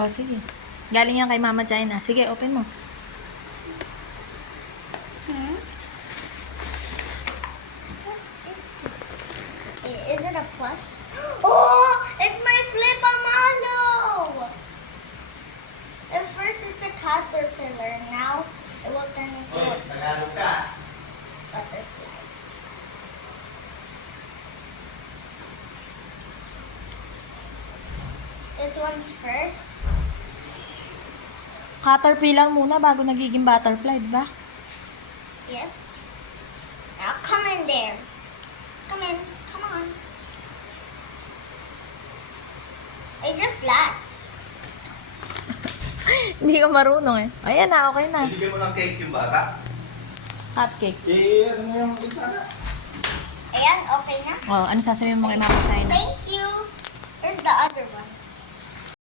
Oh, sige. Galing yan kay Mama China. Sige, open mo. What is this? Is it a plush? Oh, it's my Flipamalo! At first it's a caterpillar. Now it will turn into a butterfly. This one's first. Caterpillar muna bago nagiging butterfly, di ba? Yes. Now come in there. Come in. Come on. Is it flat? Hindi ka marunong eh. Ayan na, okay na. Bibigyan mo ng cake yung bata. Hotcake. Ano mo yung bata? Ayan, okay na. Oh, ano sasabihin mo kay Mama China? Thank you. Here's the other one.